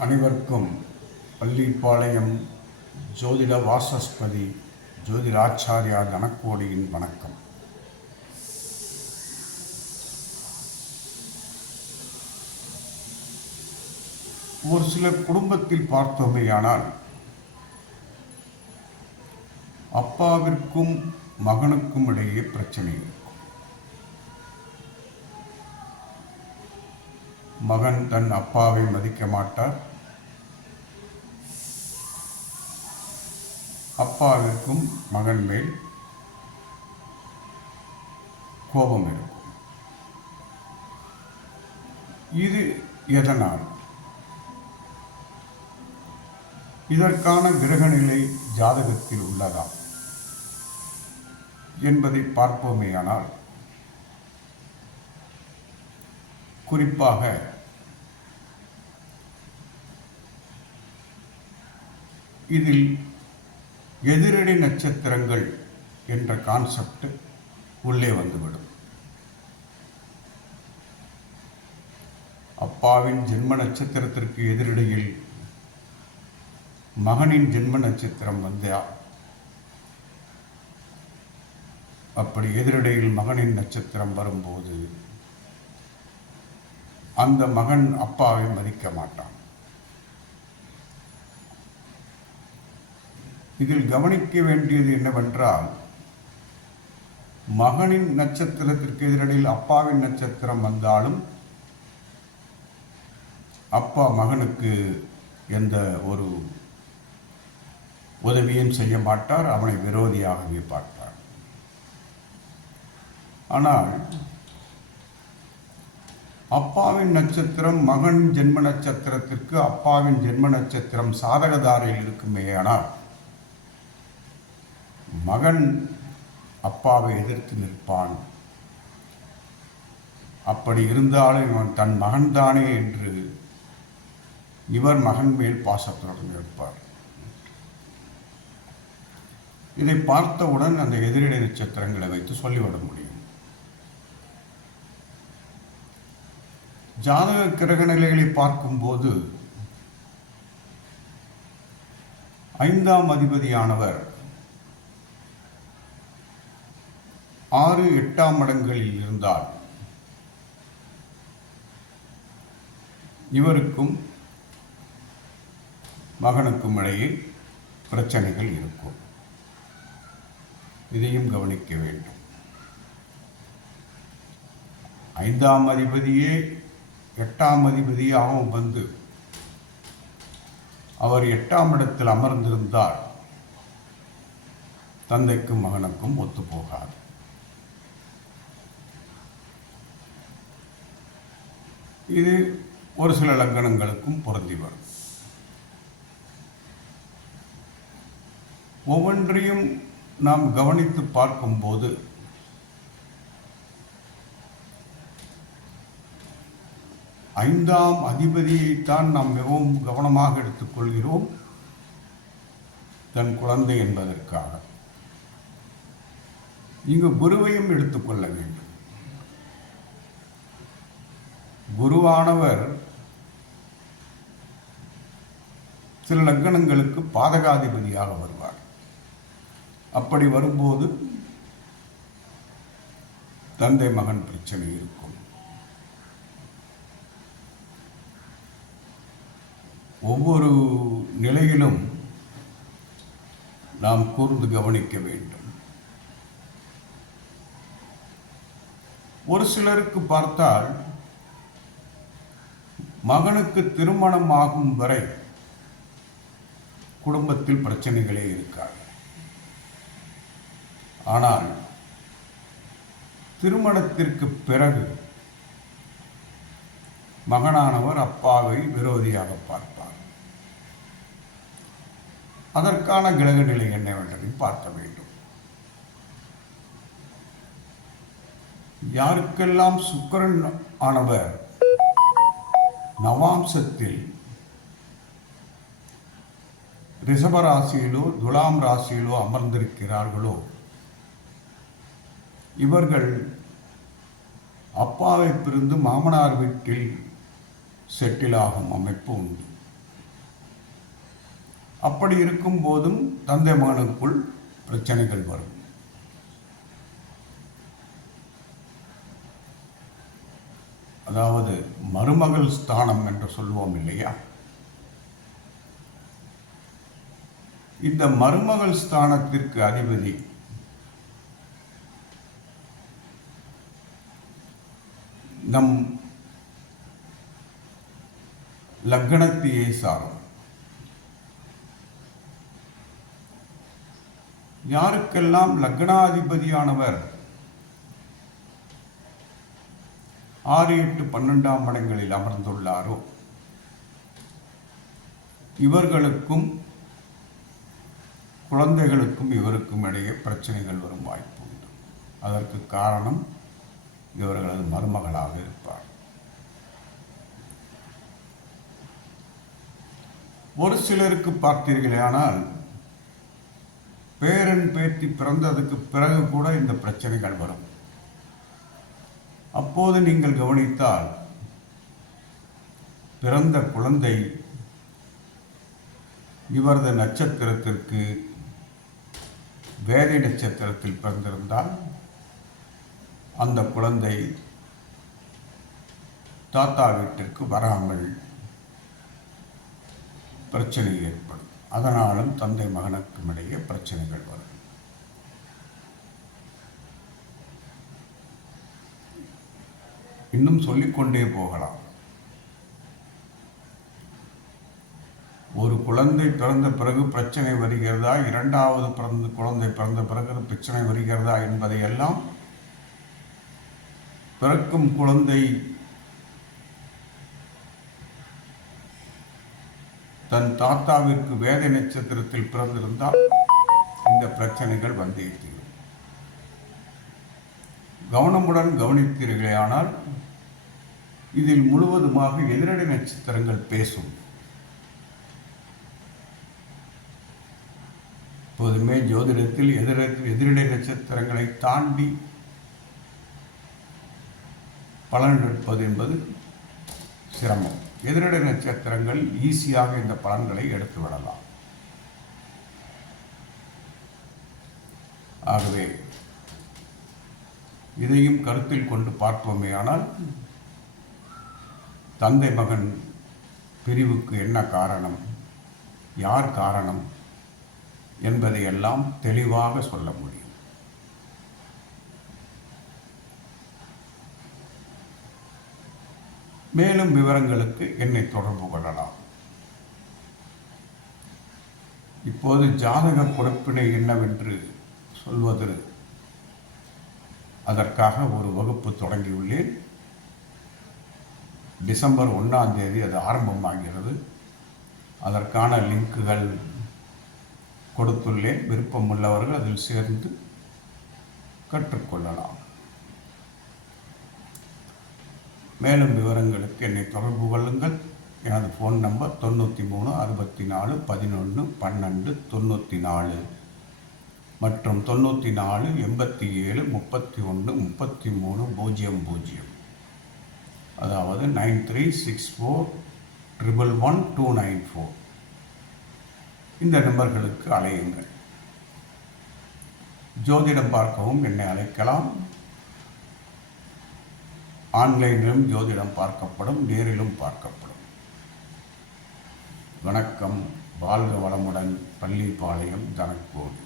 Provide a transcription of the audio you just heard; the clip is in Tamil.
அனைவருக்கும் பள்ளிப்பாளையம் ஜோதிட வாசஸ்பதி ஜோதிடாச்சாரியா தனக்கோடியின் வணக்கம். ஒரு சிலர் குடும்பத்தில் பார்த்தோமேயானால் அப்பாவிற்கும் மகனுக்கும் இடையே பிரச்சனை மகன் தன் அப்பாவை மதிக்க மாட்டார். அப்பாவிற்கும் மகன் மேல் கோபம் இருக்கும். இது எதனால்? இதற்கான கிரகநிலை ஜாதகத்தில் உள்ளதா? என்பதை பார்ப்போமேயானால் குறிப்பாக இதில் எதிரடி நட்சத்திரங்கள் என்ற கான்செப்ட் உள்ளே வந்துவிடும். அப்பாவின் ஜென்ம நட்சத்திரத்திற்கு எதிரடியில் மகனின் ஜென்ம நட்சத்திரம் வந்தா அப்படி எதிரடையில் மகனின் நட்சத்திரம் வரும்போது அந்த மகன் அப்பாவை மதிக்க மாட்டான். இதில் கவனிக்க வேண்டியது என்னவென்றால் மகனின் நட்சத்திரத்திற்கு எதிரடியில் அப்பாவின் நட்சத்திரம் வந்தாலும் அப்பா மகனுக்கு எந்த ஒரு உதவியும் செய்ய மாட்டார் அவனை விரோதியாகவே பார்ப்பார். ஆனால் அப்பாவின் நட்சத்திரம் மகன் ஜென்ம நட்சத்திரத்திற்கு அப்பாவின் ஜென்ம நட்சத்திரம் சாதகதாரையில் இருக்குமேயானால் மகன் அப்பாவை எதிர்த்து நிற்பான். அப்படி இருந்தாலும் இவன் தன் மகன்தானே என்று இவர் மகன் மேல் பாசத்துடன் இருப்பார் இதை பார்த்தவுடன் அந்த எதிரிடை நட்சத்திரங்களை வைத்து சொல்லிவிட முடியும். ஜாதக கிரக நிலைகளை பார்க்கும்போது ஐந்தாம் அதிபதியானவர் ஆறு எட்டாம் இடங்களில் இருந்தால் இவருக்கும் மகனுக்கும் இடையே பிரச்சனைகள் இருக்கும். இதையும் கவனிக்க வேண்டும். ஐந்தாம் அதிபதியே எட்டாம் அதிபதியாகவும் வந்து அவர் எட்டாம் இடத்தில் அமர்ந்திருந்தால் தந்தைக்கும் மகனுக்கும் ஒத்துப்போகாது. இது ஒரு சில லக்கணங்களுக்கும் பொருந்தி வரும். ஒவ்வொன்றையும் நாம் கவனித்து பார்க்கும்போது ஐந்தாம் அதிபதியைத்தான் நாம் மிகவும் கவனமாக எடுத்துக்கொள்கிறோம் தன் குழந்தை என்பதற்காக. இங்கு குருவையும் எடுத்துக்கொள்ள வேண்டும். குருவானவர் சில லக்னங்களுக்கு பாதகாதிபதியாக வருவார். அப்படி வரும்போது தந்தை மகன் பிரச்சனை இருக்கும். ஒவ்வொரு நிலையிலும் நாம் கூர்ந்து கவனிக்க வேண்டும். ஒரு சிலருக்கு பார்த்தால் மகனுக்கு திருமணம் ஆகும் வரை குடும்பத்தில் பிரச்சனைகளே இருக்காது. ஆனால் திருமணத்திற்கு பிறகு மகனானவர் அப்பாவை விரோதியாக பார்ப்பார். அதற்கான கிரக நிலை என்னவென்றதை பார்க்க வேண்டும். யாருக்கெல்லாம் சுக்கரன் ஆனவர் நவாம்சத்தில் ரிஷபராசியிலோ துலாம் ராசியிலோ அமர்ந்திருக்கிறார்களோ இவர்கள் அப்பாவை பிரிந்து மாமனார் வீட்டில் செட்டில் ஆகும் அமைப்பு உண்டு. அப்படி இருக்கும் போதும் தந்தை மகனுக்குள் பிரச்சனைகள் வரும். அதாவது மருமகள் ஸ்தானம் என்று சொல்வோம் இல்லையா? இந்த மருமகள் ஸ்தானத்திற்கு அதிபதி நம் லக்னத்தையே சாரும். யாருக்கெல்லாம் லக்னாதிபதியானவர் ஆறு எட்டு பன்னெண்டாம் இடங்களில் அமர்ந்துள்ளாரோ? இவர்களுக்கும் குழந்தைகளுக்கும் இவருக்கும் இடையே பிரச்சனைகள் வரும் வாய்ப்பு உண்டு. அதற்கு காரணம் இவர்களது மருமகளாக இருப்பார். ஒரு சிலருக்கு பார்த்தீர்களேயானால் பேரன் பேத்தி பிறந்ததுக்கு பிறகு கூட இந்த பிரச்சனைகள் வரும். அப்போது நீங்கள் கவனித்தால் பிறந்த குழந்தை இவரது நட்சத்திரத்திற்கு வேதை நட்சத்திரத்தில் பிறந்திருந்தால் அந்த குழந்தை தாத்தா வீட்டிற்கு வராமல் பிரச்சனை ஏற்படும். அதனாலும் தந்தை மகனுக்கும் இடையே பிரச்சனைகள் வரும். இன்னும் சொல்லிக்கொண்டே போகலாம். ஒரு குழந்தை பிறந்த பிறகு பிரச்சனை வருகிறதா? இரண்டாவது பிறந்த குழந்தை பிறந்த பிறகு பிரச்சனை வருகிறதா என்பதை எல்லாம் பிறக்கும் குழந்தை தன் தாத்தாவிற்கு வேத நட்சத்திரத்தில் பிறந்திருந்தால் இந்த பிரச்சனைகள் வந்தே தீரும். கவனமுடன் கவனித்தீர்களே ஆனால் இதில் முழுவதுமாக எதிரடை நட்சத்திரங்கள் பேசும். எப்போதுமே ஜோதிடத்தில் எதிர எதிரடை நட்சத்திரங்களை தாண்டி பலன் எடுப்பது என்பது சிரமம். எதிரடை நட்சத்திரங்கள் ஈஸியாக இந்த பலன்களை எடுத்து விடலாம். ஆகவே இதையும் கருத்தில் கொண்டு பார்ப்போமே ஆனால் தந்தை மகன் பிரிவுக்கு என்ன காரணம்? யார் காரணம்? என்பதையெல்லாம் தெளிவாக சொல்ல முடியும். மேலும் விவரங்களுக்கு என்னை தொடர்பு கொள்ளலாம். இப்போது ஜாதக பொறுப்பினை என்னவென்று சொல்வது அதற்காக ஒரு வகுப்பு தொடங்கியுள்ளேன். டிசம்பர் ஒன்றாம் தேதி அது ஆரம்பமாகிறது. அதற்கான லிங்க்குகள் கொடுத்துள்ளேன். விருப்பம் உள்ளவர்கள் அதில் சேர்ந்து கற்றுக்கொள்ளலாம். மேலும் விவரங்களுக்கு என்னை தொடர்பு கொள்ளுங்கள். எனது ஃபோன் நம்பர் தொண்ணூற்றி மூணு அறுபத்தி நாலு பதினொன்று பன்னெண்டு தொண்ணூற்றி நாலு மற்றும் தொண்ணூற்றி நாலு எண்பத்தி ஏழு முப்பத்தி ஒன்று முப்பத்தி மூணு பூஜ்ஜியம் பூஜ்ஜியம். அதாவது nine three six four triple one two nine four இந்த நம்பர்களுக்கு அலையுங்கள் ஜோதிடம் பார்க்கவும் என்னை அழைக்கலாம். ஆன்லைனிலும் ஜோதிடம் பார்க்கப்படும் நேரிலும் பார்க்கப்படும். வணக்கம். வாழ்க வளமுடன் பள்ளிப்பாளையம் தனக்கோடு.